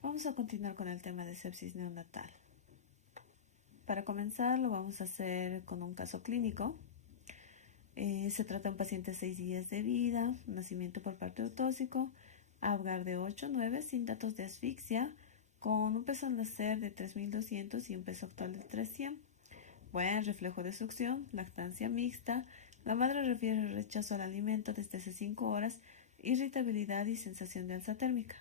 Vamos a continuar con el tema de sepsis neonatal. Para comenzar, lo vamos a hacer con un caso clínico. Se trata de un paciente de 6 días de vida, nacimiento por parto autóxico, Apgar de 8-9 sin datos de asfixia, con un peso al nacer de 3.200 y un peso actual de 300. Buen reflejo de succión, lactancia mixta. La madre refiere rechazo al alimento desde hace 5 horas, irritabilidad y sensación de alza térmica.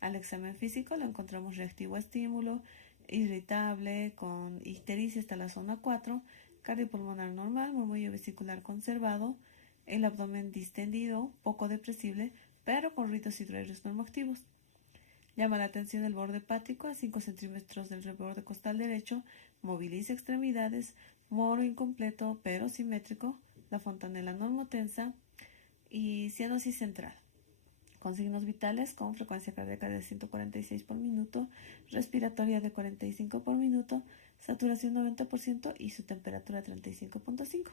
Al examen físico lo encontramos reactivo a estímulo, irritable, con ictericia hasta la zona 4, cardiopulmonar normal, murmullo vesicular conservado, el abdomen distendido, poco depresible, pero con ritos hidroaéreos normoactivos. Llama la atención el borde hepático a 5 centímetros del reborde costal derecho, moviliza extremidades, moro incompleto pero simétrico, la fontanela normotensa y cianosis central, con signos vitales con frecuencia cardíaca de 146 por minuto, respiratoria de 45 por minuto, saturación 90% y su temperatura 35.5.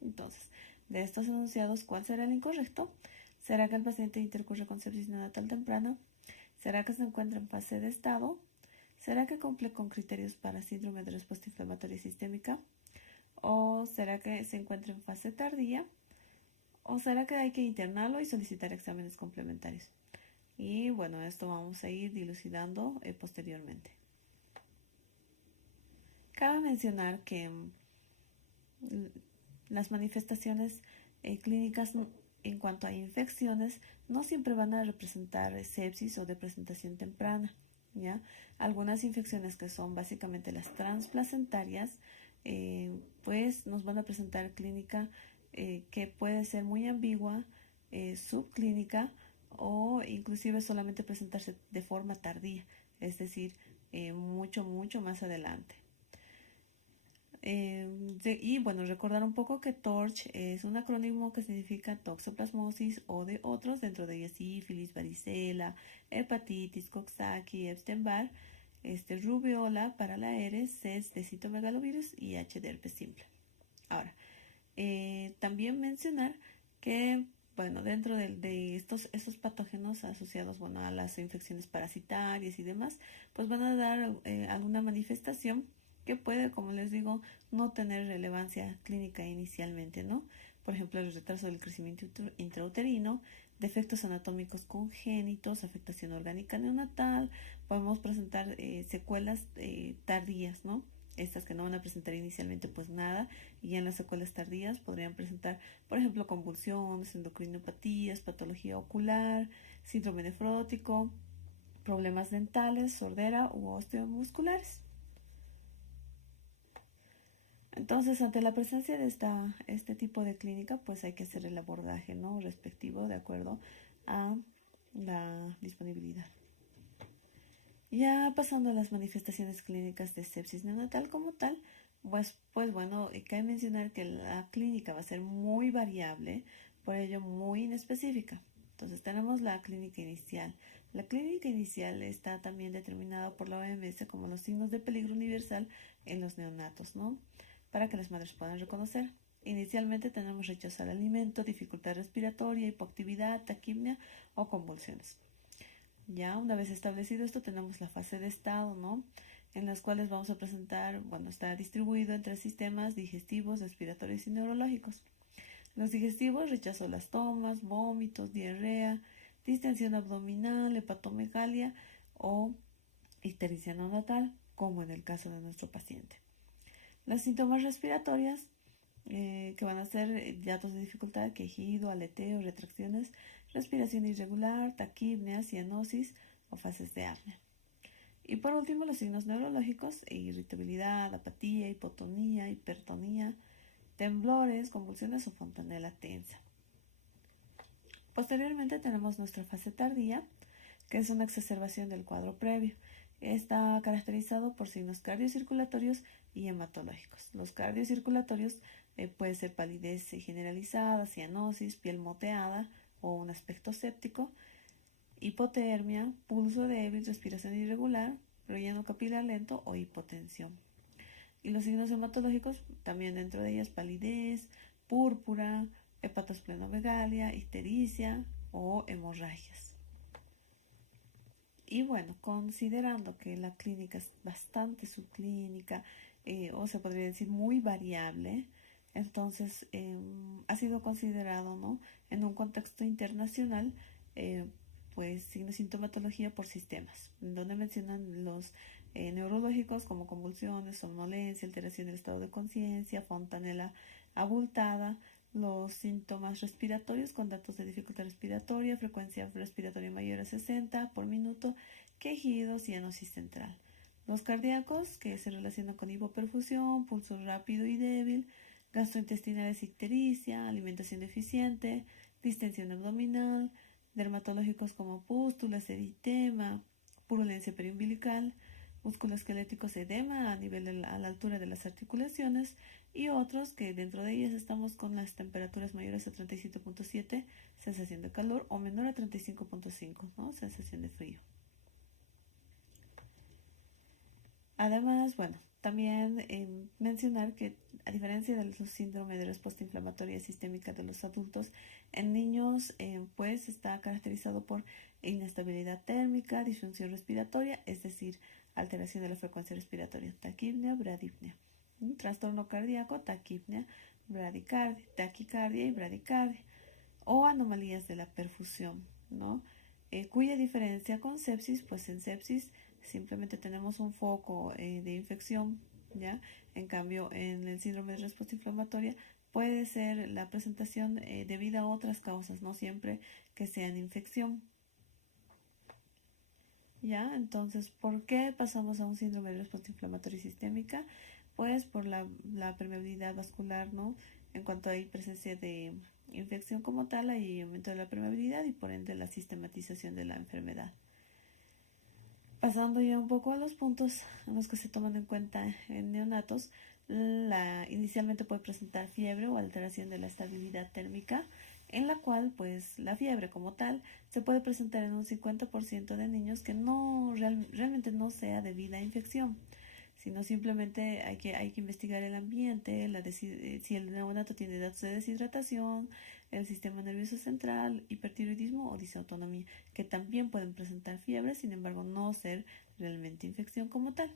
Entonces, de estos enunciados, ¿cuál será el incorrecto? ¿Será que el paciente intercurre con sepsis neonatal temprana? ¿Será que se encuentra en fase de estado? ¿Será que cumple con criterios para síndrome de respuesta inflamatoria sistémica? ¿O será que se encuentra en fase tardía? ¿O será que hay que internarlo y solicitar exámenes complementarios? Y bueno, esto vamos a ir dilucidando posteriormente. Cabe mencionar que las manifestaciones clínicas en cuanto a infecciones no siempre van a representar sepsis o de presentación temprana, ¿ya? Algunas infecciones que son básicamente las transplacentarias, pues nos van a presentar clínica que puede ser muy ambigua, subclínica o inclusive solamente presentarse de forma tardía, es decir, mucho más adelante. Y bueno, recordar un poco que TORCH es un acrónimo que significa toxoplasmosis o de otros, dentro de ellas sífilis, varicela, hepatitis, Coxsackie, Epstein-Barr, rubiola para la Eres, CES de citomegalovirus y H de herpes simple. Ahora, también mencionar que, bueno, dentro de esos patógenos asociados, bueno, a las infecciones parasitarias y demás, pues van a dar alguna manifestación que puede, como les digo, no tener relevancia clínica inicialmente, ¿no? Por ejemplo, el retraso del crecimiento intrauterino, defectos anatómicos congénitos, afectación orgánica neonatal, podemos presentar secuelas tardías, ¿no? Estas que no van a presentar inicialmente pues nada, y ya en las secuelas tardías podrían presentar, por ejemplo, convulsiones, endocrinopatías, patología ocular, síndrome nefrótico, problemas dentales, sordera u osteomusculares. Entonces, ante la presencia de este tipo de clínica, pues hay que hacer el abordaje, ¿no?, respectivo de acuerdo a la disponibilidad. Ya pasando a las manifestaciones clínicas de sepsis neonatal como tal, pues bueno, cabe mencionar que la clínica va a ser muy variable, por ello muy inespecífica. Entonces tenemos la clínica inicial. La clínica inicial está también determinada por la OMS como los signos de peligro universal en los neonatos, ¿no?, para que las madres puedan reconocer. Inicialmente tenemos rechazo al alimento, dificultad respiratoria, hipoactividad, taquipnea o convulsiones. Ya una vez establecido esto, tenemos la fase de estado, ¿no?, en las cuales vamos a presentar, bueno, está distribuido entre sistemas digestivos, respiratorios y neurológicos. Los digestivos, rechazo a las tomas, vómitos, diarrea, distensión abdominal, hepatomegalia o ictericia neonatal, como en el caso de nuestro paciente. Las síntomas respiratorias, que van a ser datos de dificultad, quejido, aleteo, retracciones, respiración irregular, taquipnea, cianosis o fases de apnea. Y por último, los signos neurológicos: irritabilidad, apatía, hipotonía, hipertonía, temblores, convulsiones o fontanela tensa. Posteriormente tenemos nuestra fase tardía, que es una exacerbación del cuadro previo. Está caracterizado por signos cardiocirculatorios y hematológicos. Los cardiocirculatorios puede ser palidez generalizada, cianosis, piel moteada o un aspecto séptico, hipotermia, pulso débil, respiración irregular, relleno capilar lento o hipotensión. Y los signos hematológicos, también dentro de ellas palidez, púrpura, hepatosplenomegalia, ictericia o hemorragias. Y bueno, considerando que la clínica es bastante subclínica, o se podría decir muy variable, entonces ha sido considerado, ¿no? En un contexto internacional, eh, pues sintomatología por sistemas, donde mencionan los neurológicos como convulsiones, somnolencia, alteración del estado de conciencia, fontanela abultada, los síntomas respiratorios con datos de dificultad respiratoria, frecuencia respiratoria mayor a 60 por minuto, quejidos y anosis central. Los cardíacos, que se relacionan con hipoperfusión, pulso rápido y débil, gastrointestinales, ictericia, alimentación deficiente, distensión abdominal, dermatológicos como pústulas, eritema, purulencia periumbilical, musculoesqueléticos, edema a a la altura de las articulaciones, y otros que dentro de ellas estamos con las temperaturas mayores a 37.7, sensación de calor, o menor a 35.5, ¿no? Sensación de frío. Además, bueno, también mencionar que a diferencia de los síndromes de respuesta inflamatoria sistémica de los adultos, en niños pues está caracterizado por inestabilidad térmica, disfunción respiratoria, es decir, alteración de la frecuencia respiratoria, taquipnea, bradipnea, trastorno cardíaco, taquipnea, bradicardia, taquicardia y bradicardia, o anomalías de la perfusión, ¿no? Cuya diferencia con sepsis, pues en sepsis simplemente tenemos un foco de infección, ¿ya? En cambio, en el síndrome de respuesta inflamatoria puede ser la presentación debida a otras causas, no siempre que sean infección. ¿Ya? Entonces, ¿por qué pasamos a un síndrome de respuesta inflamatoria sistémica? Pues por la permeabilidad vascular, ¿no? En cuanto hay presencia de infección como tal, hay aumento de la permeabilidad y por ende la sistematización de la enfermedad. Pasando ya un poco a los puntos en los que se toman en cuenta en neonatos, inicialmente puede presentar fiebre o alteración de la estabilidad térmica, en la cual pues la fiebre como tal se puede presentar en un 50% de niños que realmente no sea debida a infección, sino simplemente hay que investigar el ambiente, si el neonato tiene datos de deshidratación, el sistema nervioso central, hipertiroidismo o disautonomía, que también pueden presentar fiebre, sin embargo no ser realmente infección como tal.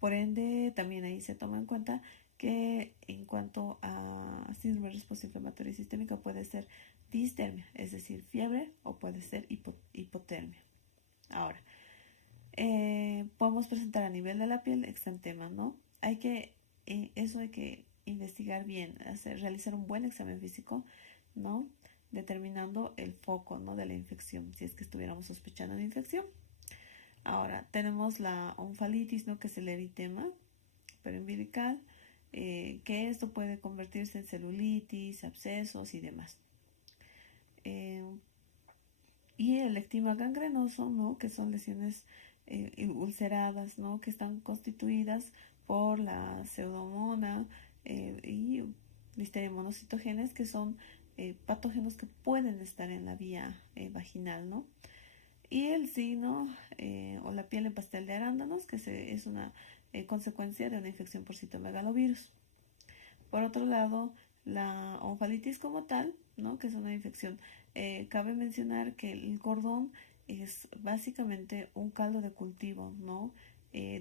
Por ende, también ahí se toma en cuenta que en cuanto a síndrome de respuesta inflamatoria sistémica puede ser distermia, es decir, fiebre, o puede ser hipotermia. Ahora, podemos presentar a nivel de la piel exantema, ¿no? Eso hay que investigar bien, realizar un buen examen físico, ¿no? Determinando el foco, ¿no? De la infección, si es que estuviéramos sospechando de infección. Ahora, tenemos la onfalitis, ¿no? Que es el eritema periumbilical, que esto puede convertirse en celulitis, abscesos y demás. Y el ectima gangrenoso, ¿no? Que son lesiones ulceradas, ¿no? Que están constituidas por la pseudomonas y listeria monocitogenes, que son patógenos que pueden estar en la vía vaginal, ¿no? Y el signo o la piel en pastel de arándanos, que es una consecuencia de una infección por citomegalovirus. Por otro lado, la onfalitis como tal, ¿no? Que es una infección. Cabe mencionar que el cordón es básicamente un caldo de cultivo, ¿no?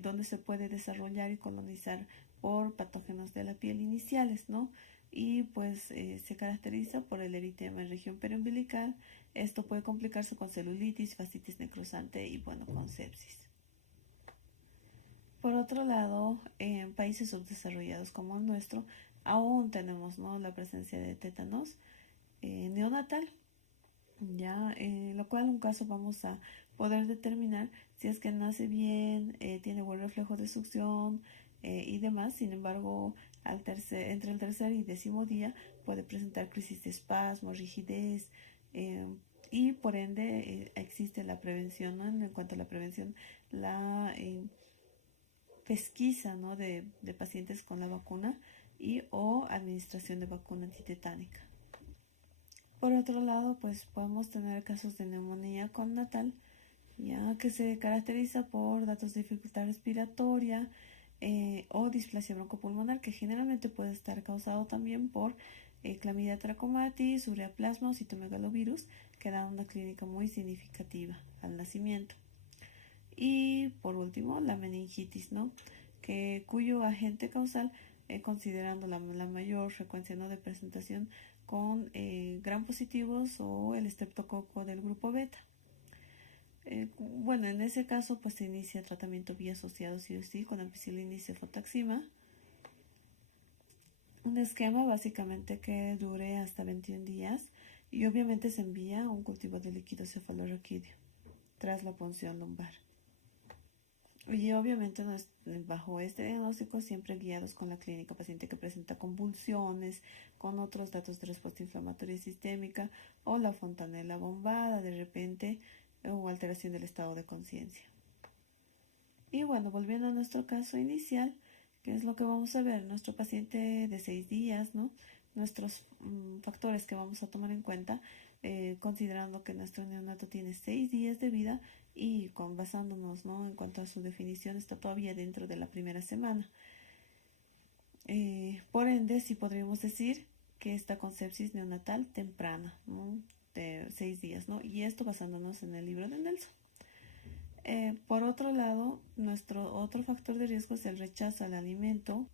Donde se puede desarrollar y colonizar por patógenos de la piel iniciales, ¿no? Y pues se caracteriza por el eritema en región periumbilical. Esto puede complicarse con celulitis, fascitis necrosante y bueno, con sepsis. Por otro lado, en países subdesarrollados como el nuestro, aún tenemos, ¿no? La presencia de tétanos neonatal, ya, lo cual en un caso vamos a poder determinar si es que nace bien, tiene buen reflejo de succión y demás. Sin embargo, entre el tercer y décimo día puede presentar crisis de espasmo, rigidez, y por ende existe la prevención, ¿no? En cuanto a la prevención, la pesquisa, ¿no? de pacientes con la vacuna y o administración de vacuna antitetánica. Por otro lado, pues podemos tener casos de neumonía connatal, ya que se caracteriza por datos de dificultad respiratoria o displasia broncopulmonar, que generalmente puede estar causado también por Clamidia trachomatis, ureaplasma o citomegalovirus, que dan una clínica muy significativa al nacimiento. Y por último, la meningitis, ¿no? Cuyo agente causal, considerando la mayor frecuencia, ¿no?, de presentación con gram positivos o el estreptococo del grupo beta. Bueno, en ese caso pues se inicia tratamiento biasociado sí o sí con ampicilina y cefotaxima. Un esquema básicamente que dure hasta 21 días y obviamente se envía un cultivo de líquido cefalorraquídeo tras la punción lumbar. Y obviamente bajo este diagnóstico siempre guiados con la clínica paciente que presenta convulsiones, con otros datos de respuesta inflamatoria sistémica o la fontanela bombada de repente o alteración del estado de conciencia. Y bueno, volviendo a nuestro caso inicial, ¿qué es lo que vamos a ver? Nuestro paciente de 6 días, ¿no? Nuestros factores que vamos a tomar en cuenta, considerando que nuestro neonato tiene 6 días de vida y basándonos, ¿no?, en cuanto a su definición, está todavía dentro de la primera semana. Por ende, sí podríamos decir que está con sepsis neonatal temprana, ¿no?, de 6 días, ¿no? Y esto basándonos en el libro de Nelson. Por otro lado, nuestro otro factor de riesgo es el rechazo al alimento,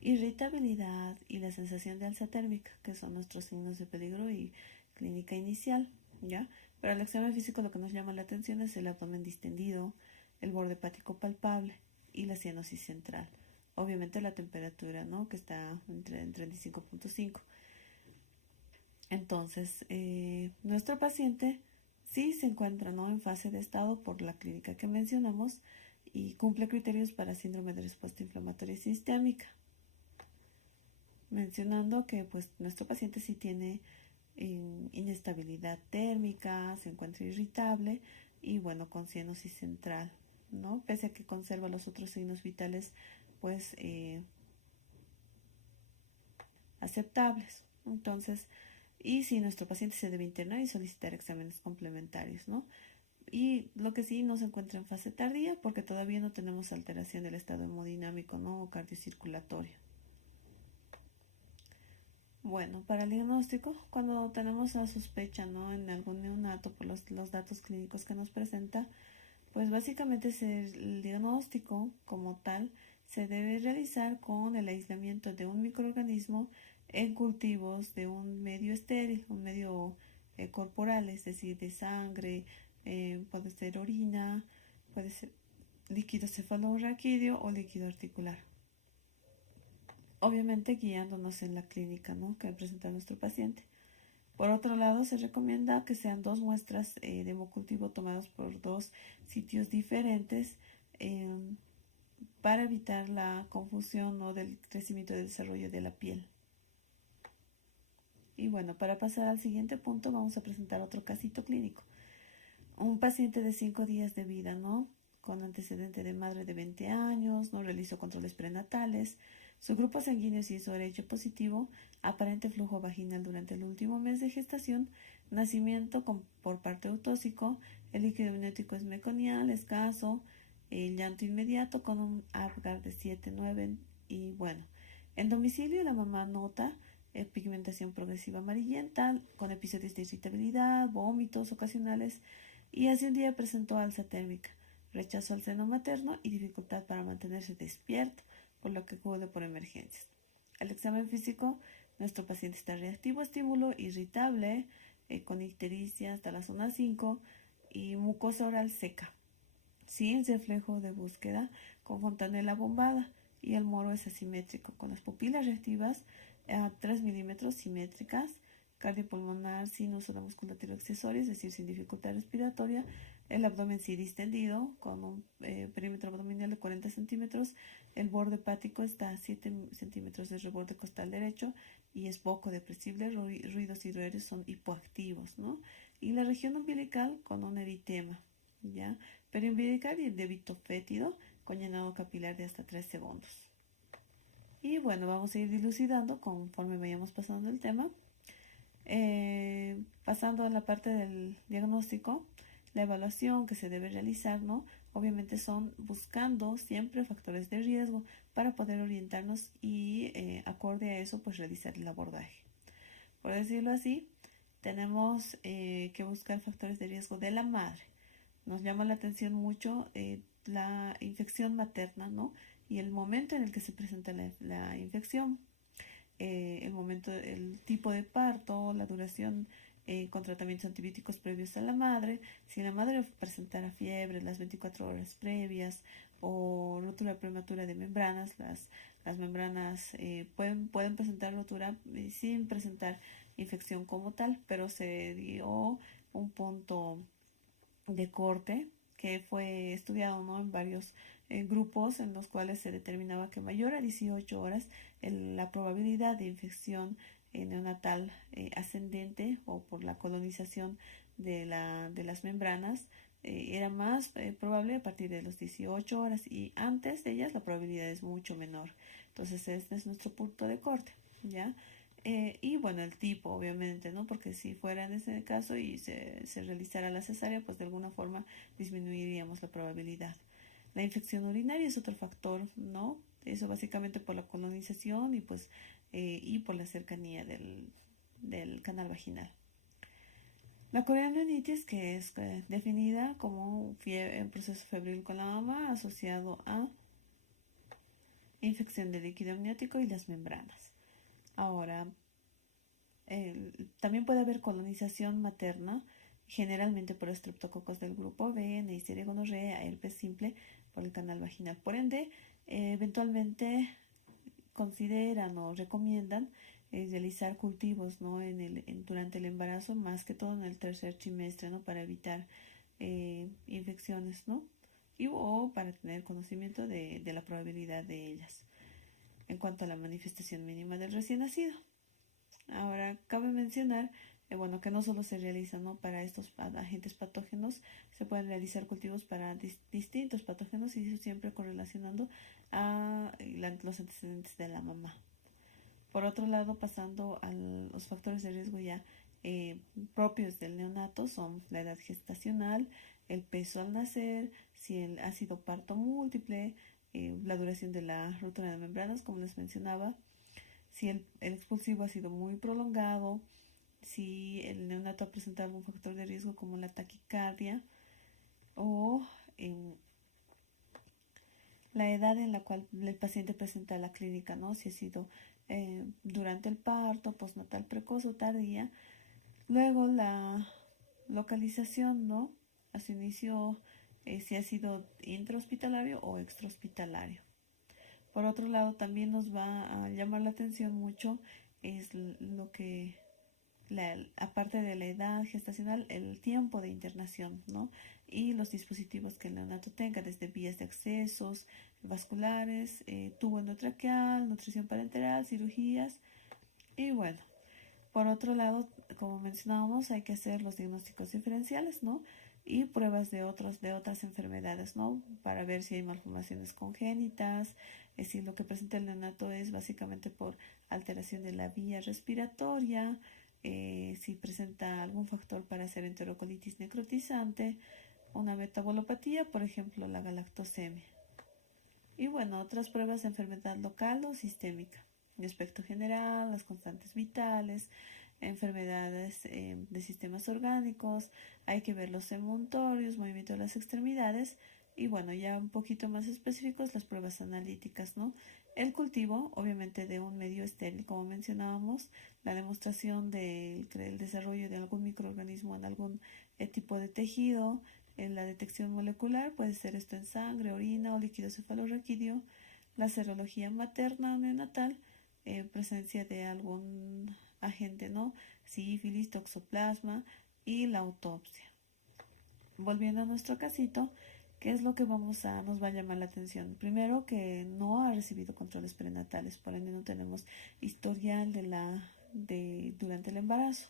irritabilidad y la sensación de alza térmica, que son nuestros signos de peligro y clínica inicial, ¿ya? Pero al examen físico lo que nos llama la atención es el abdomen distendido, el borde hepático palpable y la cianosis central. Obviamente la temperatura, ¿no?, que está en 35.5. Entonces, nuestro paciente sí se encuentra, ¿no?, en fase de estado por la clínica que mencionamos y cumple criterios para síndrome de respuesta inflamatoria sistémica. Mencionando que pues nuestro paciente sí tiene inestabilidad térmica, se encuentra irritable y bueno, con cianosis central, ¿no? Pese a que conserva los otros signos vitales pues aceptables. Entonces, y si nuestro paciente se debe internar y solicitar exámenes complementarios, ¿no? Y lo que sí no se encuentra en fase tardía porque todavía no tenemos alteración del estado hemodinámico, ¿no?, o cardiocirculatorio. Bueno, para el diagnóstico, cuando tenemos la sospecha, ¿no?, en algún neonato por los datos clínicos que nos presenta, pues básicamente el diagnóstico como tal se debe realizar con el aislamiento de un microorganismo en cultivos de un medio estéril, un medio corporal, es decir, de sangre, puede ser orina, puede ser líquido cefalorraquídeo o líquido articular. Obviamente guiándonos en la clínica, ¿no?, que presenta nuestro paciente. Por otro lado, se recomienda que sean 2 muestras de hemocultivo tomadas por 2 sitios diferentes para evitar la confusión, ¿no?, del crecimiento y desarrollo de la piel. Y bueno, para pasar al siguiente punto vamos a presentar otro casito clínico. Un paciente de 5 días de vida, ¿no?, con antecedente de madre de 20 años, no realizó controles prenatales, su grupo sanguíneo es ISO-RH positivo, aparente flujo vaginal durante el último mes de gestación, nacimiento por parte autóxico, el líquido amniótico es meconial, escaso, el llanto inmediato con un Apgar de 7-9 y bueno, en domicilio la mamá nota pigmentación progresiva amarillenta con episodios de irritabilidad, vómitos ocasionales y hace un día presentó alza térmica, rechazo al seno materno y dificultad para mantenerse despierto, por lo que acude por emergencias. Al examen físico, nuestro paciente está reactivo a estímulo, irritable, con ictericia hasta la zona 5 y mucosa oral seca, sin reflejo de búsqueda, con fontanela bombada y el moro es asimétrico, con las pupilas reactivas a 3 milímetros simétricas, cardiopulmonar sin uso de musculatura accesoria, es decir, sin dificultad respiratoria, el abdomen sí distendido, con un perímetro abdominal de 40 centímetros, el borde hepático está a 7 centímetros del reborde costal derecho y es poco depresible, ruidos hidroaéreos son hipoactivos, ¿no? Y la región umbilical con un eritema, ¿ya? Periumbilical y el débito fétido con llenado capilar de hasta 3 segundos. Y bueno, vamos a ir dilucidando conforme vayamos pasando el tema. Pasando a la parte del diagnóstico, La evaluación que se debe realizar, ¿no? Obviamente son buscando siempre factores de riesgo para poder orientarnos y acorde a eso pues realizar el abordaje. Por decirlo así, tenemos que buscar factores de riesgo de la madre. Nos llama la atención mucho la infección materna, ¿no? Y el momento en el que se presenta la infección, el momento, el tipo de parto, la duración con tratamientos antibióticos previos a la madre, si la madre presentara fiebre las 24 horas previas o rotura prematura de membranas, las membranas pueden presentar rotura sin presentar infección como tal, pero se dio un punto de corte que fue estudiado, ¿no?, en varios grupos en los cuales se determinaba que mayor a 18 horas la probabilidad de infección neonatal ascendente o por la colonización de las membranas era más probable a partir de los 18 horas y antes de ellas la probabilidad es mucho menor. Entonces este es nuestro punto de corte, ¿ya? Y bueno, el tipo, obviamente, ¿no? Porque si fuera en ese caso y se realizara la cesárea, pues de alguna forma disminuiríamos la probabilidad. La infección urinaria es otro factor, ¿no? Eso básicamente por la colonización y por la cercanía del canal vaginal. La coriandritis, que es definida como un proceso febril con la mama asociado a infección del líquido amniótico y las membranas. Ahora, también puede haber colonización materna, generalmente por estreptococos del grupo B, Neisseria gonorrea, herpes simple, por el canal vaginal. Por ende, eventualmente consideran o recomiendan realizar cultivos, ¿no?, durante el embarazo, más que todo en el tercer trimestre, ¿no?, para evitar infecciones, ¿no?, o para tener conocimiento de la probabilidad de ellas. En cuanto a la manifestación mínima del recién nacido, ahora cabe mencionar bueno, que no solo se realiza, ¿no?, para estos agentes patógenos, se pueden realizar cultivos para distintos patógenos y eso siempre correlacionando a los antecedentes de la mamá. Por otro lado, pasando a los factores de riesgo ya propios del neonato, son la edad gestacional, el peso al nacer, si ha sido parto múltiple, la duración de la ruptura de membranas, como les mencionaba, si el expulsivo ha sido muy prolongado, si el neonato ha presentado algún factor de riesgo como la taquicardia o la edad en la cual el paciente presenta la clínica, ¿no? Si ha sido durante el parto, postnatal precoz o tardía. Luego la localización, ¿no? A su inicio, si ha sido intrahospitalario o extrahospitalario. Por otro lado, también nos va a llamar la atención mucho es lo que, aparte de la edad gestacional, el tiempo de internación, ¿no?, y los dispositivos que el neonato tenga, desde vías de accesos vasculares, tubo endotraqueal, nutrición parenteral, cirugías. Y bueno, por otro lado, como mencionábamos, hay que hacer los diagnósticos diferenciales, ¿no?, y pruebas de otras enfermedades, ¿no?, para ver si hay malformaciones congénitas, si lo que presenta el neonato es básicamente por alteración de la vía respiratoria, si presenta algún factor para hacer enterocolitis necrotizante, una metabolopatía, por ejemplo la galactosemia. Y bueno, otras pruebas de enfermedad local o sistémica, de aspecto general, las constantes vitales, enfermedades de sistemas orgánicos, hay que ver los emuntorios, movimiento de las extremidades y bueno, ya un poquito más específicos, las pruebas analíticas, ¿no? El cultivo, obviamente, de un medio estéril, como mencionábamos, la demostración del desarrollo de algún microorganismo en algún tipo de tejido, en la detección molecular, puede ser esto en sangre, orina o líquido cefalorraquídeo, la serología materna o neonatal, presencia de algún agente, ¿no?, sífilis, toxoplasma y la autopsia. Volviendo a nuestro casito, ¿qué es lo que nos va a llamar la atención? Primero, que no ha recibido controles prenatales, por ende no tenemos historial durante el embarazo.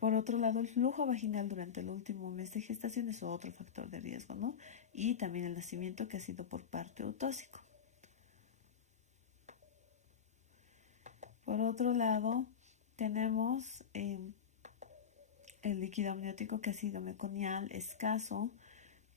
Por otro lado, el flujo vaginal durante el último mes de gestación es otro factor de riesgo, ¿no? Y también el nacimiento que ha sido por parto eutóxico. Por otro lado, tenemos el líquido amniótico que ha sido meconial, escaso,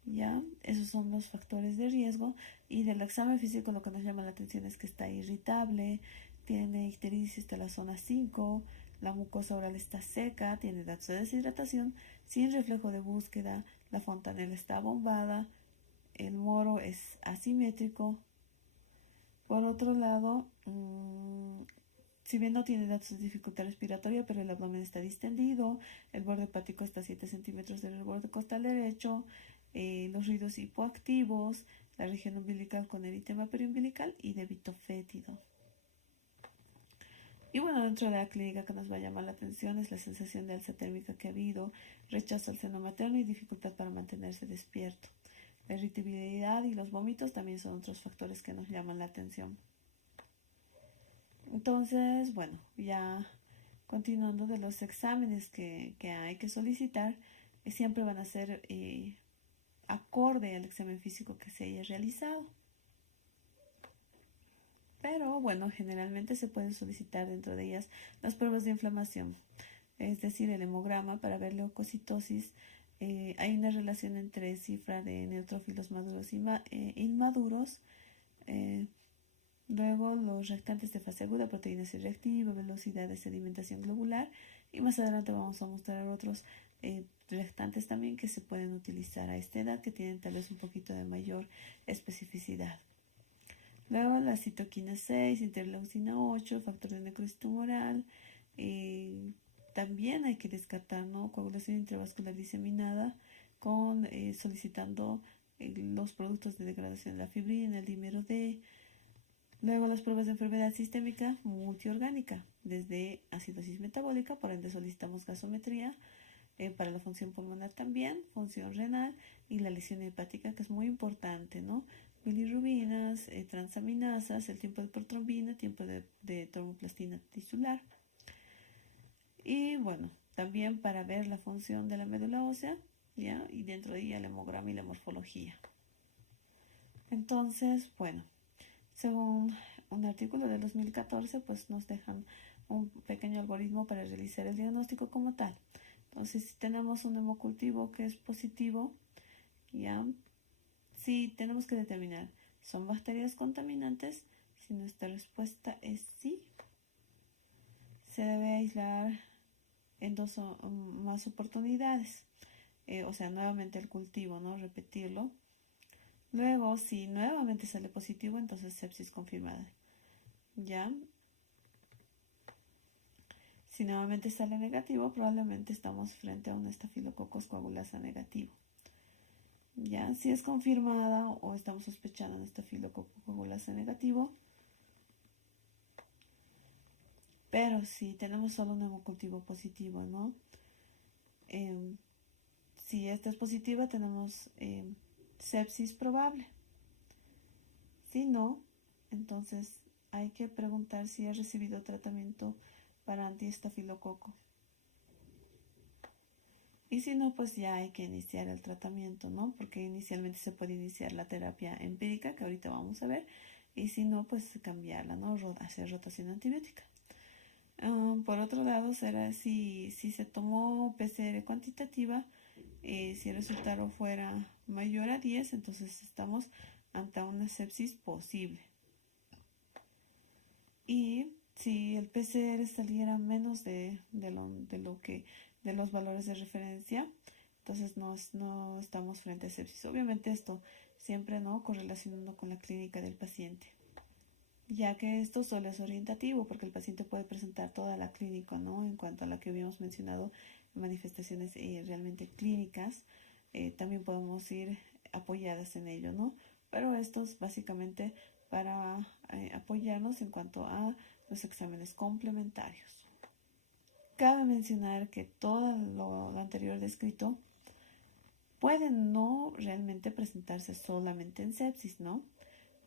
¿ya? Esos son los factores de riesgo. Y del examen físico lo que nos llama la atención es que está irritable, tiene ictericia de la zona 5, la mucosa oral está seca, tiene datos de deshidratación, sin reflejo de búsqueda, la fontanela está bombada, el moro es asimétrico. Por otro lado, si bien no tiene datos de dificultad respiratoria, pero el abdomen está distendido, el borde hepático está a 7 centímetros del borde costal derecho, los ruidos hipoactivos, la región umbilical con eritema periumbilical y débito fétido. Y bueno, dentro de la clínica que nos va a llamar la atención es la sensación de alza térmica que ha habido, rechazo al seno materno y dificultad para mantenerse despierto. La irritabilidad y los vómitos también son otros factores que nos llaman la atención. Entonces, bueno, ya continuando de los exámenes que hay que solicitar, siempre van a ser acorde al examen físico que se haya realizado. Pero bueno, generalmente se pueden solicitar dentro de ellas las pruebas de inflamación, es decir, el hemograma para ver leucocitosis. Hay una relación entre cifra de neutrófilos maduros y inmaduros. Luego los reactantes de fase aguda, proteína C reactiva, velocidad de sedimentación globular, y más adelante vamos a mostrar otros reactantes también que se pueden utilizar a esta edad, que tienen tal vez un poquito de mayor especificidad. Luego la citoquina 6, interleucina 8, factor de necrosis tumoral. También hay que descartar, ¿no?, coagulación intravascular diseminada con solicitando los productos de degradación de la fibrina, el dímero D. Luego las pruebas de enfermedad sistémica multiorgánica, desde acidosis metabólica, por ende solicitamos gasometría, para la función pulmonar también, función renal y la lesión hepática, que es muy importante, ¿no? Bilirrubinas, transaminasas, el tiempo de protrombina, tiempo de tromboplastina tisular. Y bueno, también para ver la función de la médula ósea, ¿ya? Y dentro de ella el hemograma y la morfología. Entonces, bueno, según un artículo de 2014, pues nos dejan un pequeño algoritmo para realizar el diagnóstico como tal. Entonces, si tenemos un hemocultivo que es positivo, ya, sí tenemos que determinar, ¿son bacterias contaminantes? Si nuestra respuesta es sí, se debe aislar en 2 o más oportunidades. O sea, nuevamente el cultivo, ¿no? Repetirlo. Luego, si nuevamente sale positivo, entonces sepsis confirmada. ¿Ya? Si nuevamente sale negativo, probablemente estamos frente a un Staphylococcus coagulasa negativo. ¿Ya? Si es confirmada o estamos sospechando un Staphylococcus coagulasa negativo, pero si tenemos solo un hemocultivo positivo, ¿no? Si esta es positiva, tenemos sepsis probable. Si no, entonces hay que preguntar si ha recibido tratamiento para antiestafilococo. Y si no, pues ya hay que iniciar el tratamiento, ¿no? Porque inicialmente se puede iniciar la terapia empírica, que ahorita vamos a ver, y si no, pues cambiarla, ¿no? Hacer rotación antibiótica. Por otro lado, será si se tomó PCR cuantitativa, si el resultado fuera mayor a 10, entonces estamos ante una sepsis posible. Y si el PCR saliera menos de los valores de referencia, entonces no estamos frente a sepsis. Obviamente esto siempre, ¿no?, correlacionando con la clínica del paciente, ya que esto solo es orientativo porque el paciente puede presentar toda la clínica, ¿no? En cuanto a la que habíamos mencionado, manifestaciones realmente clínicas, también podemos ir apoyadas en ello, ¿no? Pero esto es básicamente para apoyarnos en cuanto a los exámenes complementarios. Cabe mencionar que todo lo anterior descrito puede no realmente presentarse solamente en sepsis, ¿no?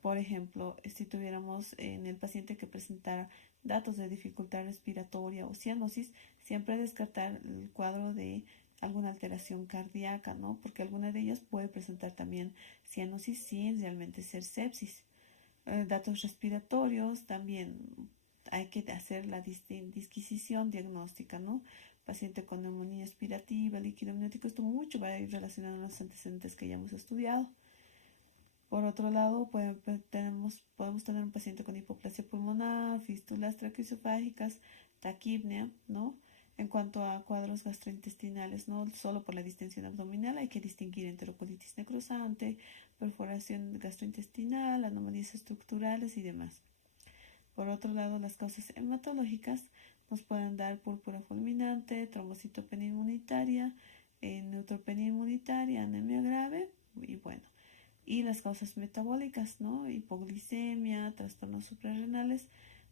Por ejemplo, si tuviéramos en el paciente que presentara datos de dificultad respiratoria o cianosis, siempre descartar el cuadro de alguna alteración cardíaca, ¿no? Porque alguna de ellas puede presentar también cianosis sin realmente ser sepsis. Datos respiratorios, también hay que hacer la disquisición diagnóstica, ¿no? paciente con neumonía aspirativa, líquido amniótico, esto mucho va a ir relacionado a los antecedentes que ya hemos estudiado. Por otro lado, podemos tener un paciente con hipoplasia pulmonar, fístulas traqueoesofágicas, taquipnea, ¿no? En cuanto a cuadros gastrointestinales, no solo por la distensión abdominal, hay que distinguir enterocolitis necrosante, perforación gastrointestinal, anomalías estructurales y demás. Por otro lado, las causas hematológicas nos pueden dar púrpura fulminante, trombocitopenia inmunitaria, neutropenia inmunitaria, anemia grave y bueno. Y las causas metabólicas, ¿no? Hipoglicemia, trastornos suprarrenales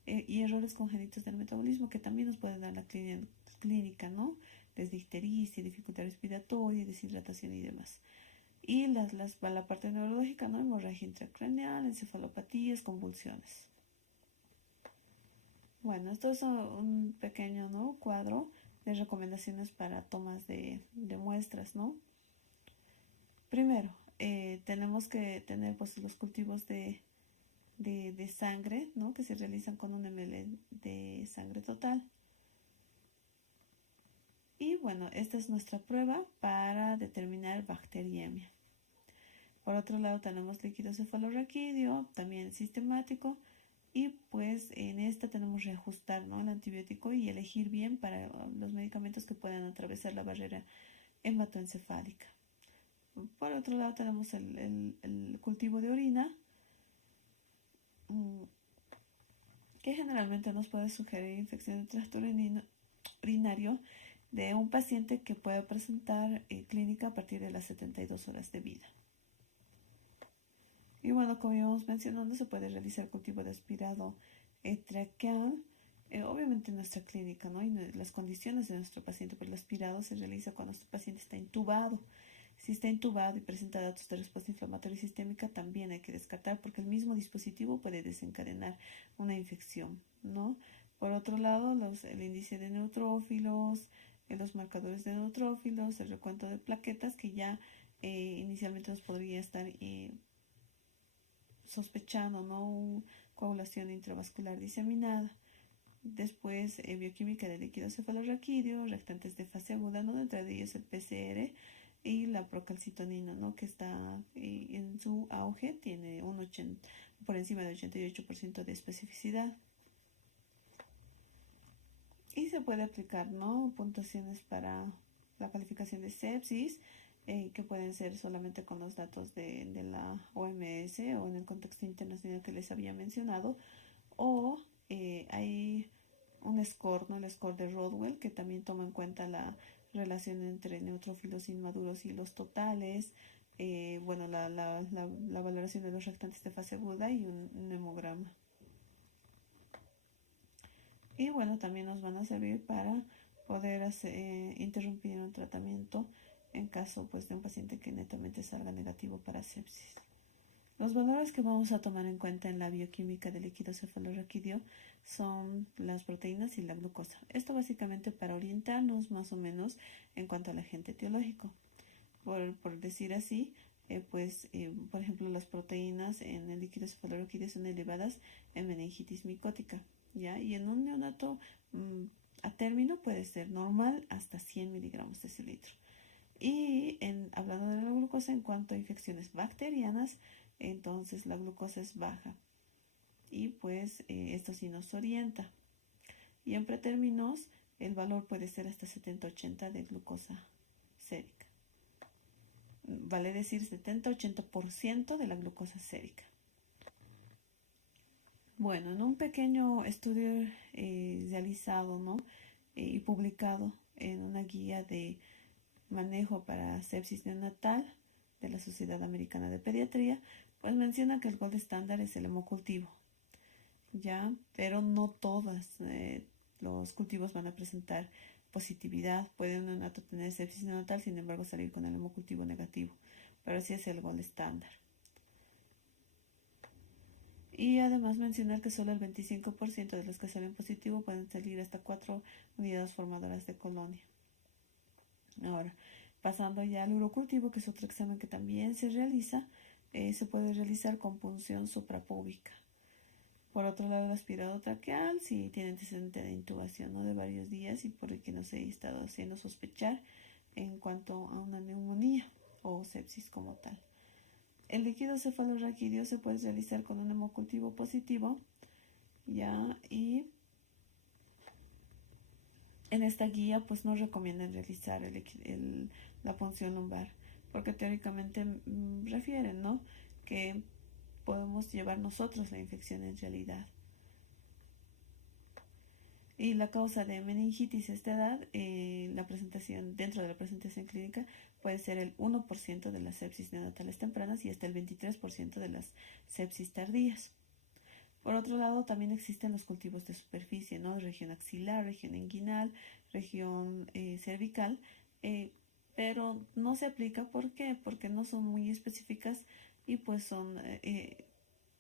y errores congénitos del metabolismo que también nos pueden dar la clínica, ¿no? Desde ictericia, dificultad respiratoria, deshidratación y demás. Y la parte neurológica, ¿no? Hemorragia intracraneal, encefalopatías, convulsiones. Bueno, esto es un pequeño, ¿no? Cuadro de recomendaciones para tomas de muestras, ¿no? Primero, tenemos que tener pues los cultivos de sangre, ¿no? Que se realizan con 1 ml de sangre total. Y bueno, esta es nuestra prueba para determinar bacteriemia. Por otro lado tenemos líquido cefalorraquídeo, también sistemático, y pues en esta tenemos que reajustar, ¿no? El antibiótico y elegir bien para los medicamentos que puedan atravesar la barrera hematoencefálica. Por otro lado tenemos el cultivo de orina, que generalmente nos puede sugerir infección de tracto urinario de un paciente que pueda presentar clínica a partir de las 72 horas de vida. Y bueno, como íbamos mencionando, se puede realizar cultivo de aspirado traqueal, obviamente en nuestra clínica, ¿no? Y las condiciones de nuestro paciente, pues el aspirado se realiza cuando nuestro paciente está intubado. Si está intubado y presenta datos de respuesta inflamatoria sistémica, también hay que descartar porque el mismo dispositivo puede desencadenar una infección, ¿no? Por otro lado, el índice de neutrófilos, los marcadores de neutrófilos, el recuento de plaquetas que ya inicialmente nos podría estar sospechando, ¿no? Coagulación intravascular diseminada. Después, bioquímica de líquido cefalorraquídeo, reactantes de fase aguda, ¿no? Entre ellos el PCR y la procalcitonina, ¿no? Que está en su auge, tiene por encima del 88% de especificidad. Y se puede aplicar, ¿no? Puntuaciones para la calificación de sepsis, que pueden ser solamente con los datos de la OMS o en el contexto internacional que les había mencionado, o hay un score, ¿no? El score de Rodwell, que también toma en cuenta la relación entre neutrófilos inmaduros y los totales, bueno, la valoración de los reactantes de fase aguda y un hemograma. Y bueno, también nos van a servir para poder interrumpir un tratamiento en caso pues de un paciente que netamente salga negativo para sepsis. Los valores que vamos a tomar en cuenta en la bioquímica del líquido cefalorraquídeo son las proteínas y la glucosa. Esto básicamente para orientarnos más o menos en cuanto al agente etiológico. Por decir así, por ejemplo, las proteínas en el líquido cefalorraquídeo son elevadas en meningitis micótica, ¿ya? Y en un neonato a término puede ser normal hasta 100 miligramos de cilitro. Y hablando de la glucosa, en cuanto a infecciones bacterianas, entonces la glucosa es baja. Y pues esto sí nos orienta. Y en pretérminos, el valor puede ser hasta 70-80 de glucosa sérica. Vale decir 70-80% de la glucosa sérica. Bueno, en un pequeño estudio realizado, ¿no? Y publicado en una guía de manejo para sepsis neonatal de la Sociedad Americana de Pediatría, pues menciona que el gold estándar es el hemocultivo, ¿ya? Pero no todos los cultivos van a presentar positividad. Puede un neonato tener sepsis neonatal, sin embargo salir con el hemocultivo negativo, pero así es el gold estándar. Y además mencionar que solo el 25% de los que salen positivo pueden salir hasta 4 unidades formadoras de colonia. Ahora, pasando ya al urocultivo, que es otro examen que también se realiza, se puede realizar con punción suprapúbica. Por otro lado, el aspirado traqueal, si tiene antecedente de intubación, ¿no?, de varios días y por el que no se ha estado haciendo sospechar en cuanto a una neumonía o sepsis como tal. El líquido cefalorraquídeo se puede realizar con un hemocultivo positivo, ¿ya? Y en esta guía pues no recomiendan realizar la punción lumbar, porque teóricamente refieren, ¿no?, que podemos llevar nosotros la infección en realidad. Y la causa de meningitis a esta edad, dentro de la presentación clínica, puede ser el 1% de las sepsis neonatales tempranas y hasta el 23% de las sepsis tardías. Por otro lado, también existen los cultivos de superficie, ¿no?, región axilar, región inguinal, región cervical, pero no se aplica. ¿Por qué? Porque no son muy específicas y pues son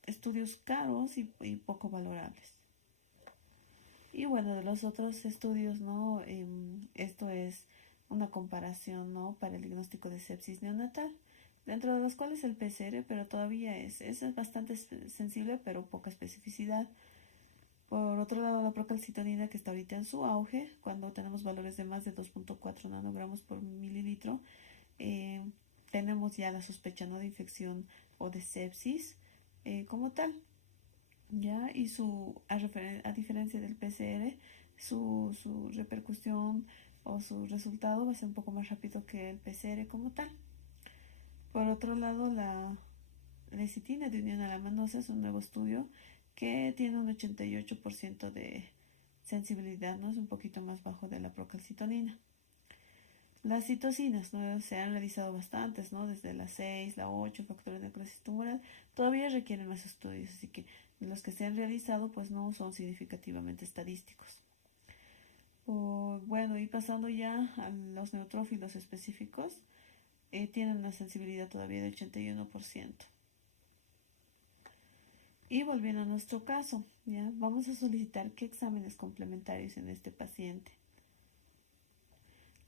estudios caros y poco valorables. Y bueno, de los otros estudios, ¿no? Esto es una comparación, ¿no?, para el diagnóstico de sepsis neonatal, dentro de los cuales el PCR, pero todavía es bastante sensible, pero poca especificidad. Por otro lado, la procalcitonina, que está ahorita en su auge, cuando tenemos valores de más de 2.4 nanogramos por mililitro, tenemos ya la sospecha, ¿no?, de infección o de sepsis como tal. ¿Ya? Y a diferencia del PCR, su repercusión o su resultado va a ser un poco más rápido que el PCR como tal. Por otro lado, la lecitina de unión a la manosa es un nuevo estudio que tiene un 88% de sensibilidad, ¿no? Es un poquito más bajo de la procalcitonina. Las citocinas, ¿no?, se han realizado bastantes, ¿no?, desde la 6, la 8, factores de necrosis tumoral. Todavía requieren más estudios, así que los que se han realizado pues no son significativamente estadísticos. Bueno, y pasando ya a los neutrófilos específicos, tienen una sensibilidad todavía de 81%. Y volviendo a nuestro caso, ¿ya?, vamos a solicitar qué exámenes complementarios en este paciente.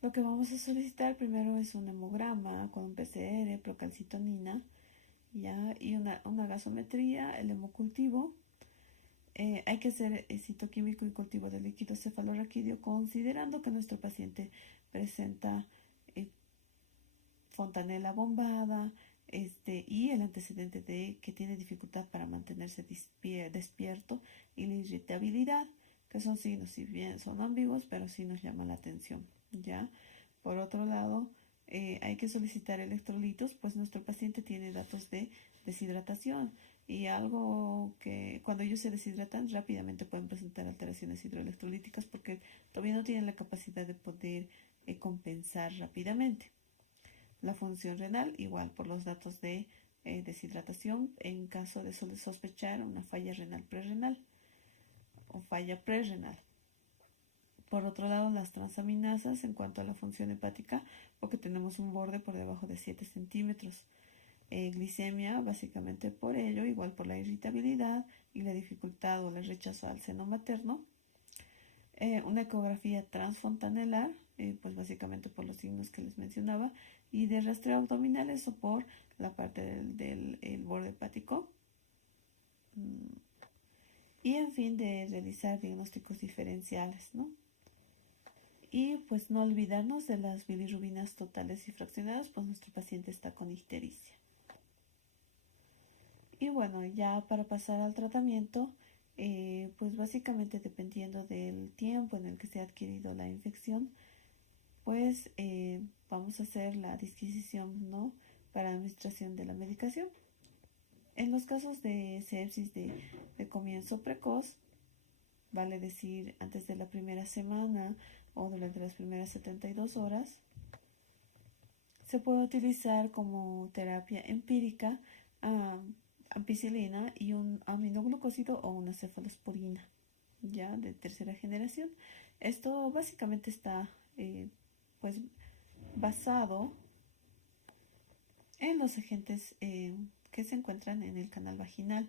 Lo que vamos a solicitar primero es un hemograma con un PCR, procalcitonina, ¿ya?, y una gasometría, el hemocultivo. Hay que hacer citoquímico y cultivo de líquido cefalorraquídeo, considerando que nuestro paciente presenta fontanela bombada y el antecedente de que tiene dificultad para mantenerse despierto, y la irritabilidad, que son signos, si bien son ambiguos, pero sí nos llama la atención, ¿ya? Por otro lado, hay que solicitar electrolitos, pues nuestro paciente tiene datos de deshidratación, y algo que cuando ellos se deshidratan rápidamente pueden presentar alteraciones hidroelectrolíticas porque todavía no tienen la capacidad de poder compensar rápidamente. La función renal, igual por los datos de deshidratación, en caso de sospechar una falla renal prerrenal o falla prerrenal. Por otro lado, las transaminasas en cuanto a la función hepática, porque tenemos un borde por debajo de 7 centímetros. Glicemia, básicamente por ello, igual por la irritabilidad y la dificultad o el rechazo al seno materno. Una ecografía transfontanelar, pues básicamente por los signos que les mencionaba, y de rastreo abdominal, eso por la parte del borde hepático. Y en fin, de realizar diagnósticos diferenciales, ¿no? Y pues no olvidarnos de las bilirrubinas totales y fraccionadas, pues nuestro paciente está con ictericia. Y bueno, ya para pasar al tratamiento, pues básicamente dependiendo del tiempo en el que se ha adquirido la infección, pues vamos a hacer la disquisición, ¿no?, para administración de la medicación. En los casos de sepsis de comienzo precoz, vale decir antes de la primera semana o durante las primeras 72 horas, se puede utilizar como terapia empírica ampicilina y un aminoglucósido o una cefalosporina, ya de tercera generación. Esto básicamente está pues basado en los agentes que se encuentran en el canal vaginal,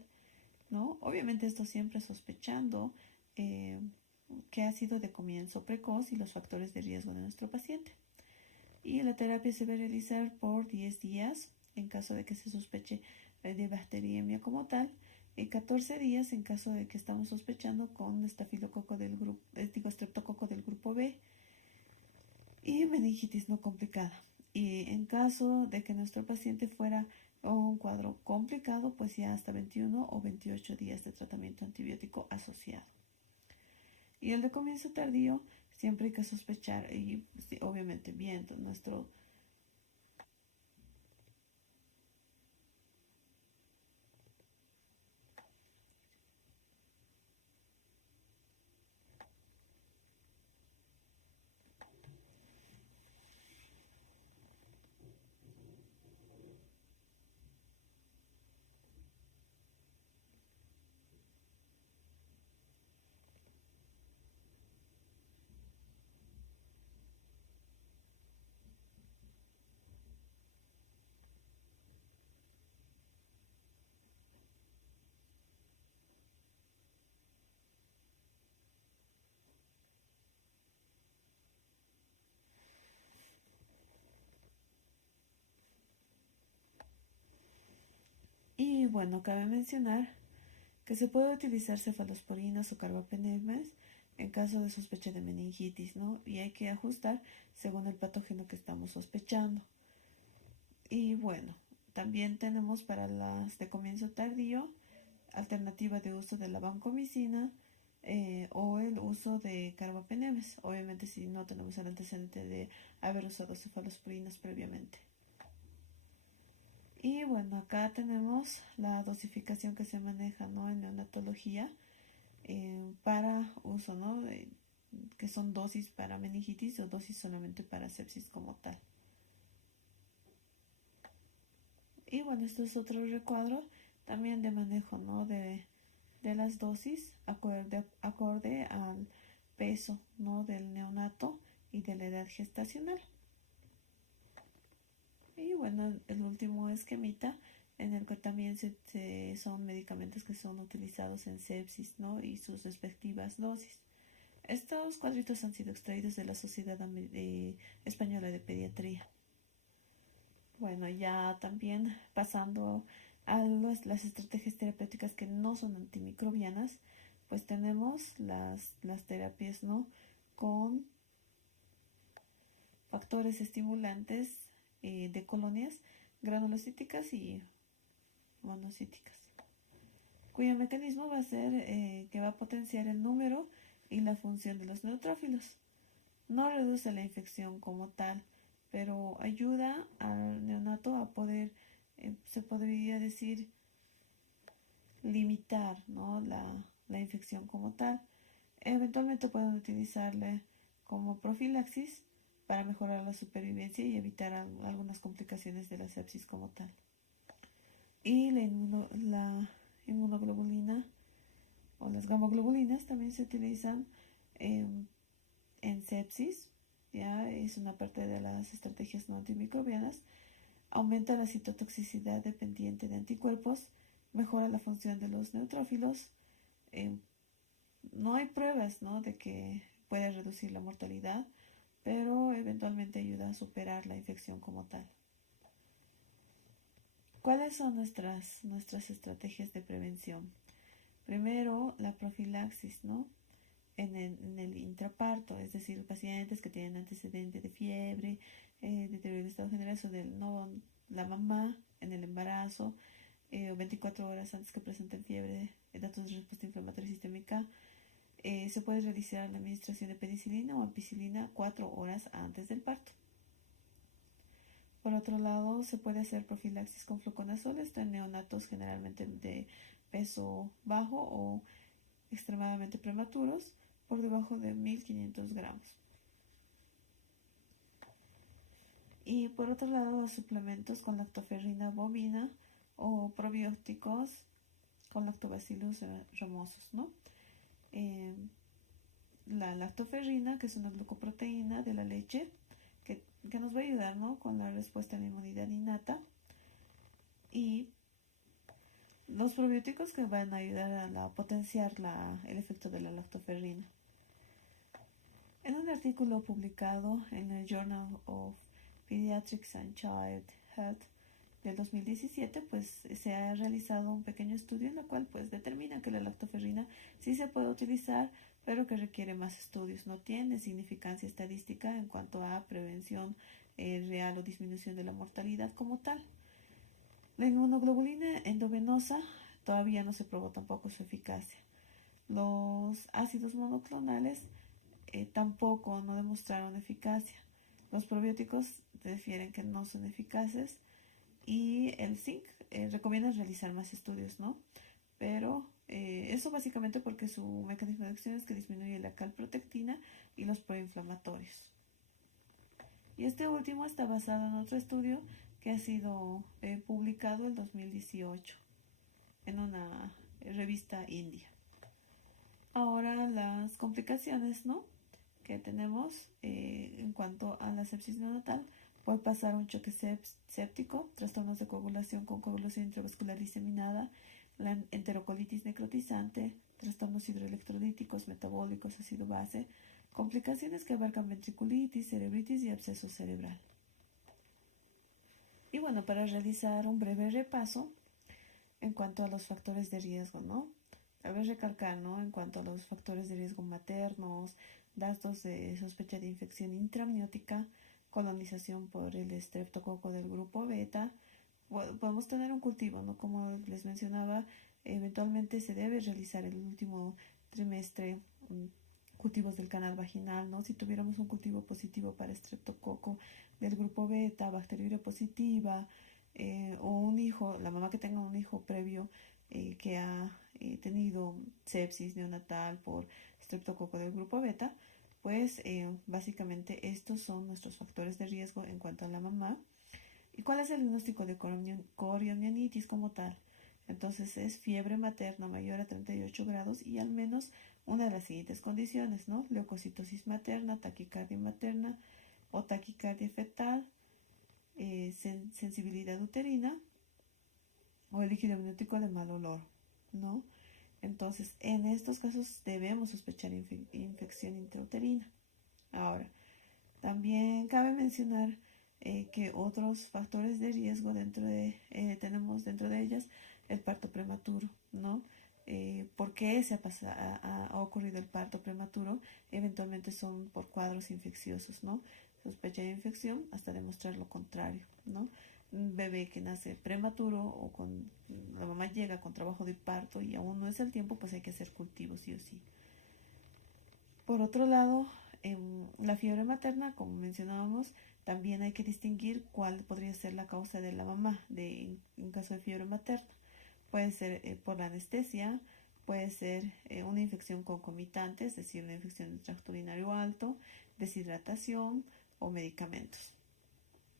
¿no? Obviamente esto siempre sospechando que ha sido de comienzo precoz y los factores de riesgo de nuestro paciente. Y la terapia se debe realizar por 10 días en caso de que se sospeche de bacteriemia como tal, y 14 días en caso de que estamos sospechando con estafilococo del grupo, estreptococo del grupo B y meningitis no complicada. Y en caso de que nuestro paciente fuera un cuadro complicado, pues ya hasta 21 o 28 días de tratamiento antibiótico asociado. Y el de comienzo tardío, siempre hay que sospechar y sí, obviamente viendo nuestro y bueno, cabe mencionar que se puede utilizar cefalosporinas o carbapenemas en caso de sospecha de meningitis, ¿no? Y hay que ajustar según el patógeno que estamos sospechando. Y bueno, también tenemos para las de comienzo tardío alternativa de uso de la vancomicina o el uso de carbapenemas, obviamente si no tenemos el antecedente de haber usado cefalosporinas previamente. Y bueno, acá tenemos la dosificación que se maneja, ¿no?, en neonatología para uso, ¿no?, que son dosis para meningitis o dosis solamente para sepsis como tal. Y bueno, esto es otro recuadro también de manejo, ¿no?, de las dosis acorde al peso, ¿no?, del neonato y de la edad gestacional. Y bueno, el último esquemita en el que también son medicamentos que son utilizados en sepsis, ¿no?, y sus respectivas dosis. Estos cuadritos han sido extraídos de la Sociedad Española de Pediatría. Bueno, ya también pasando a las estrategias terapéuticas que no son antimicrobianas, pues tenemos las terapias, ¿no?, con factores estimulantes de colonias granulocíticas y monocíticas, cuyo mecanismo va a ser que va a potenciar el número y la función de los neutrófilos. No reduce la infección como tal, pero ayuda al neonato a poder, se podría decir, limitar, ¿no?, la infección como tal. Eventualmente pueden utilizarle como profilaxis para mejorar la supervivencia y evitar algunas complicaciones de la sepsis como tal. Y la inmunoglobulina o las gamoglobulinas también se utilizan en sepsis, ya es una parte de las estrategias no antimicrobianas. Aumenta la citotoxicidad dependiente de anticuerpos, mejora la función de los neutrófilos. No hay pruebas, ¿no?, de que puede reducir la mortalidad, pero eventualmente ayuda a superar la infección como tal. ¿Cuáles son nuestras estrategias de prevención? Primero, la profilaxis, ¿no?, en el intraparto, es decir, pacientes que tienen antecedente de fiebre, deterioro del estado general, o del no, la mamá en el embarazo, o 24 horas antes que presenten fiebre, datos de respuesta inflamatoria sistémica. Se puede realizar la administración de penicilina o ampicilina 4 horas antes del parto. Por otro lado, se puede hacer profilaxis con fluconazol, esto en neonatos generalmente de peso bajo o extremadamente prematuros, por debajo de 1500 gramos. Y por otro lado, suplementos con lactoferrina bovina o probióticos con lactobacillus ramosus, ¿no? La lactoferrina, que es una glucoproteína de la leche, que nos va a ayudar, ¿no?, con la respuesta a la inmunidad innata. Y los probióticos que van a ayudar a potenciar el efecto de la lactoferrina. En un artículo publicado en el Journal of Pediatrics and Child Health del 2017, pues se ha realizado un pequeño estudio en el cual pues determina que la lactoferrina sí se puede utilizar, pero que requiere más estudios. No tiene significancia estadística en cuanto a prevención real o disminución de la mortalidad como tal. La inmunoglobulina endovenosa todavía no se probó tampoco su eficacia. Los ácidos monoclonales tampoco no demostraron eficacia. Los probióticos refieren que no son eficaces y el zinc recomienda realizar más estudios, ¿no? Pero eso básicamente porque su mecanismo de acción es que disminuye la calprotectina y los proinflamatorios. Y este último está basado en otro estudio que ha sido publicado en 2018 en una revista india. Ahora las complicaciones, ¿no?, que tenemos en cuanto a la sepsis neonatal. Puede pasar un choque séptico, trastornos de coagulación con coagulación intravascular diseminada, la enterocolitis necrotizante, trastornos hidroelectrolíticos, metabólicos, ácido base, complicaciones que abarcan ventriculitis, cerebritis y absceso cerebral. Y bueno, para realizar un breve repaso en cuanto a los factores de riesgo, ¿no? Tal vez recalcar, ¿no?, en cuanto a los factores de riesgo maternos, datos de sospecha de infección intramniótica, colonización por el estreptococo del grupo beta. Podemos tener un cultivo, ¿no? Como les mencionaba, eventualmente se debe realizar el último trimestre cultivos del canal vaginal, ¿no? Si tuviéramos un cultivo positivo para estreptococo del grupo beta, bacteriuria positiva, o un hijo, la mamá que tenga un hijo previo que ha tenido sepsis neonatal por estreptococo del grupo beta, pues básicamente estos son nuestros factores de riesgo en cuanto a la mamá. ¿Y cuál es el diagnóstico de coriomionitis como tal? Entonces es fiebre materna mayor a 38 grados y al menos una de las siguientes condiciones, ¿no? Leucocitosis materna, taquicardia materna o taquicardia fetal, sensibilidad uterina o el líquido amniótico de mal olor, ¿no? Entonces, en estos casos debemos sospechar infección intrauterina. Ahora, también cabe mencionar que otros factores de riesgo tenemos dentro de ellas el parto prematuro, ¿no? ¿Por qué ha ocurrido el parto prematuro? Eventualmente son por cuadros infecciosos, ¿no? Sospecha de infección hasta demostrar lo contrario, ¿no? Un bebé que nace prematuro o la mamá llega con trabajo de parto y aún no es el tiempo, pues hay que hacer cultivos sí o sí. Por otro lado, en la fiebre materna, como mencionábamos, también hay que distinguir cuál podría ser la causa de la mamá en caso de fiebre materna. Puede ser por la anestesia, puede ser una infección concomitante, es decir, una infección del tracto urinario alto, deshidratación o medicamentos,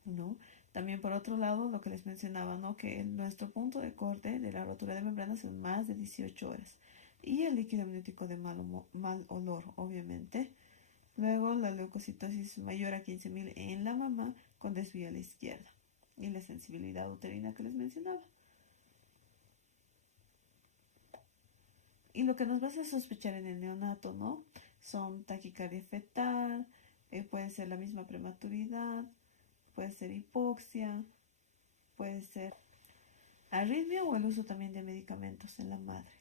¿no? También por otro lado, lo que les mencionaba, ¿no?, que nuestro punto de corte de la rotura de membranas son más de 18 horas. Y el líquido amniótico de mal olor, obviamente. Luego la leucocitosis mayor a 15.000 en la mamá con desvío a la izquierda. Y la sensibilidad uterina que les mencionaba. Y lo que nos va a hacer sospechar en el neonato, ¿no?, son taquicardia fetal, puede ser la misma prematuridad, puede ser hipoxia, puede ser arritmia o el uso también de medicamentos en la madre.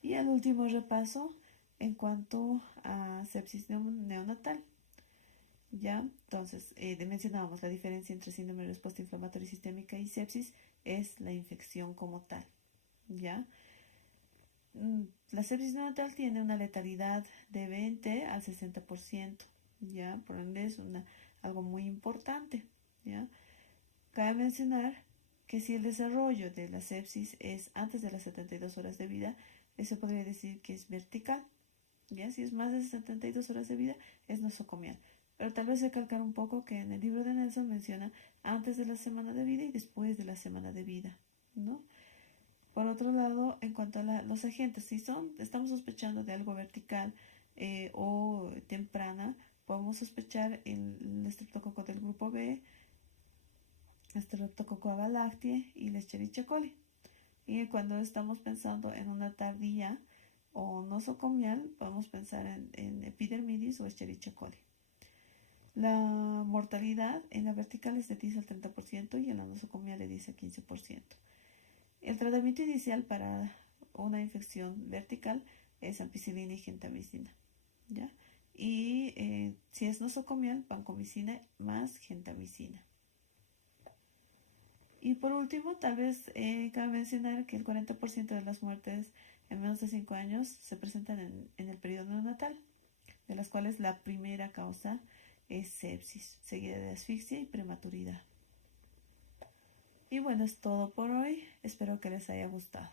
Y el último repaso en cuanto a sepsis neonatal. Ya, entonces, mencionábamos la diferencia entre síndrome de respuesta inflamatoria sistémica y sepsis es la infección como tal. Ya, la sepsis neonatal tiene una letalidad de 20 al 60%. Ya, por ende es algo muy importante. Ya, cabe mencionar que si el desarrollo de la sepsis es antes de las 72 horas de vida, eso podría decir que es vertical. ¿Ya? Si es más de 72 horas de vida, es nosocomial. Pero tal vez recalcar un poco que en el libro de Nelson menciona antes de la semana de vida y después de la semana de vida, ¿no? Por otro lado, en cuanto a los agentes, si estamos sospechando de algo vertical o temprana, podemos sospechar el estreptococo del grupo B, Streptococcus agalactiae y la Escherichia coli. Y cuando estamos pensando en una tardía o nosocomial, podemos pensar en epidermidis o Escherichia coli. La mortalidad en la vertical es de 10 al 30% y en la nosocomial de 10 al 15%. El tratamiento inicial para una infección vertical es ampicilina y gentamicina, ¿ya? Y si es nosocomial, vancomicina más gentamicina. Y por último, tal vez cabe mencionar que el 40% de las muertes en menos de 5 años se presentan en el periodo neonatal, de las cuales la primera causa es sepsis, seguida de asfixia y prematuridad. Y bueno, es todo por hoy. Espero que les haya gustado.